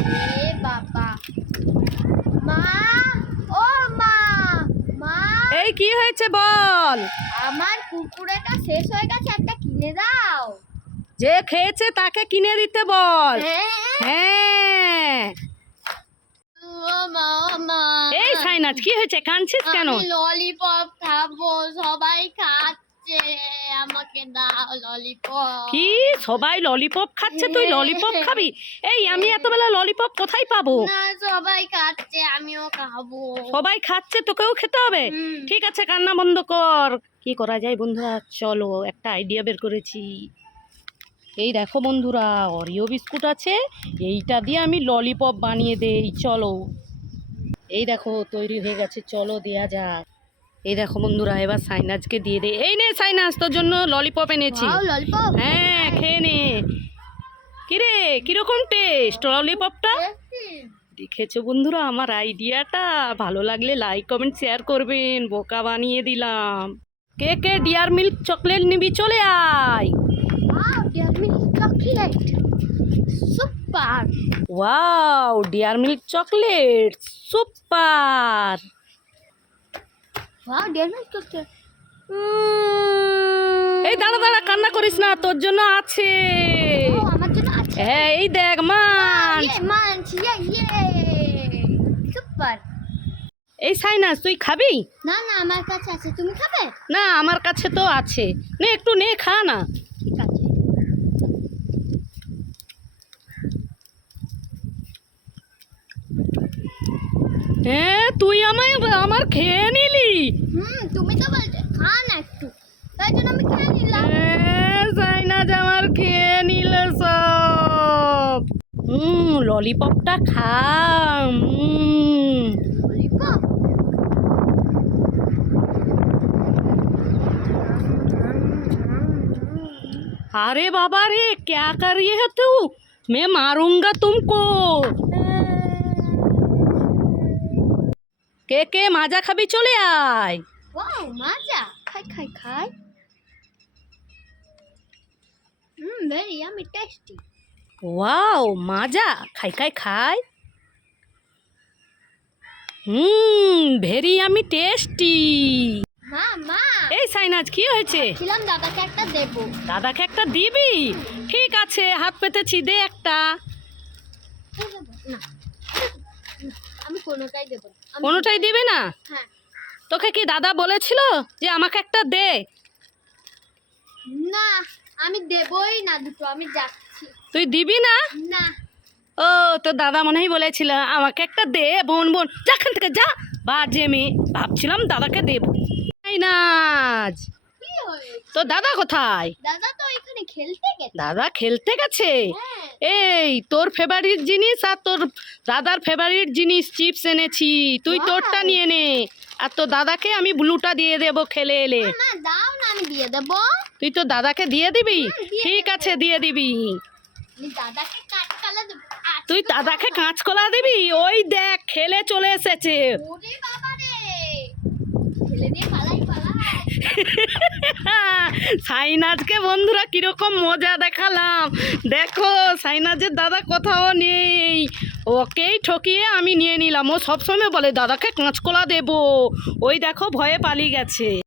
এ বাবা। মা ও মা মা। এই কি হয়েছে বল? আমার কুকুরেটা শেষ হয়ে গেছে একটা কিনে দাও। যে খেয়েছে তাকে কিনে দিতে বল। হ্যাঁ। হ্যাঁ। এই সাইনাজ কি হয়েছে? কাঁদছিস কেন? ললিপপ খাব সবাই খাচ্ছে। আমাকে দাও ললিপপ কি? সবাই ললিপপ খাচ্ছে? তুই ললিপপ খাবি? এই আমি এতবেলা ললিপপ কোথায় পাবো? না সবাই খাচ্ছে আমিও খাব। সবাই খাচ্ছে তোকেও খেতে হবে? ঠিক আছে কান্না বন্ধ কর। কি করা যায় বন্ধুরা? চলো একটা আইডিয়া বের করেছি। এই দেখো বন্ধুরা অরিও বিস্কুট আছে। এইটা দিয়ে আমি ললিপপ বানিয়ে দেই। চলো। এই দেখো তৈরি হয়ে গেছে। চলো দেয়া যাক। এই দেখো বন্ধুরা এবার সাইনাজকে দিয়ে দে। এই নে সাইনাজ তোর জন্য ললিপপ এনেছি। হ্যাঁ খেয়ে নে। কিরে কীরকম টেস্ট ললিপপটা দেখেছ বন্ধুরা আমার আইডিয়াটা ভালো লাগলে লাইক কমেন্ট শেয়ার করবেন। বোকা বানিয়ে দিলাম। কে কে ডিয়ার মিল্ক চকলেট নিবি চলে আয়। Dairy milk chocolate super wow dairy milk chocolate super wow dairy milk chocolate এই দাঁড়া দাঁড়া কান্না করিস না তোর জন্য আছে। আমার হ্যাঁ এই দেখ মান সুপার এই সাইনাস তুই খাবি? না না আমার কাছে আছে। তুমি খাবে? না আমার কাছে তো আছে। নে একটু নে খা না। হ্যাঁ তুই আমায় আমার খেয়ে নিলি হুম তুমি তো বলছো খা না একটু তাই জন্য আমি খেয়ে নিলাম হ্যাঁ, সাইনাজ আমার খেয়ে নিল সব হুম ললিপপটা খা হুম ললিপপ अरे बाबा रे क्या कर रही है तू मैं मारूंगा तुमको কে কে মাজা খাবি চলে আয়। ওয়াও মজা। খাই খাই খাই। Hmm very yummy tasty wow মাজা। খাই খাই খাই। হুম ভেরি আমি টেস্টি মা এই সাইনাজ কি হয়েছে? ছিলাম দাদাকে একটা দেবো। দাদাকে একটা দিবি? ঠিক আছে হাত পেতেছি দে একটা। না। কোনোটাই দেবো না। কোনোটাই দিবি না? হ্যাঁ। তোকে কি দাদা বলেছিল যে আমাকে একটা দে? না আমি দেবই না দুটো আমি যাচ্ছি। তুই দিবি না? না। ও তো দাদা মনে হয় বলেছিল আমাকে একটা দে বোন বোন। যা এখান থেকে যা। বাজে মেয়ে ভাবছিলাম দাদাকে দেব। এই নাজ কি হয়েছে? তো দাদা কোথায়? দাদা তো এখানে খেলতে গেছে। দাদা খেলতে গেছে? হ্যাঁ। এই তোর ফেভারিট জিনিস আর তোর দাদার ফেভারিট জিনিস চিপস এনেছি। তুই তোরটা নিয়ে নে। আর তোর দাদাকে আমি ব্লুটা দিয়ে দেবো খেলে এলে। দাও না আমি দিয়ে দেবো। তুই তো দাদাকে দিয়ে দিবি? ঠিক আছে দিয়ে দিবি। তুই দাদাকে কাঁচকলা দিবি? ওই দেখ খেলে চলে এসেছে। সাইনাজকে বন্ধুরা কীরকম মজা দেখালাম। দেখো, সাইনাজের দাদা কোথাও নেই। ওকেই ঠকিয়ে আমি নিয়ে নিলাম। ও সবসময় বলে, দাদাকে কাঁচকলা দেবো। ওই দেখো, ভয়ে পালিয়ে গেছে।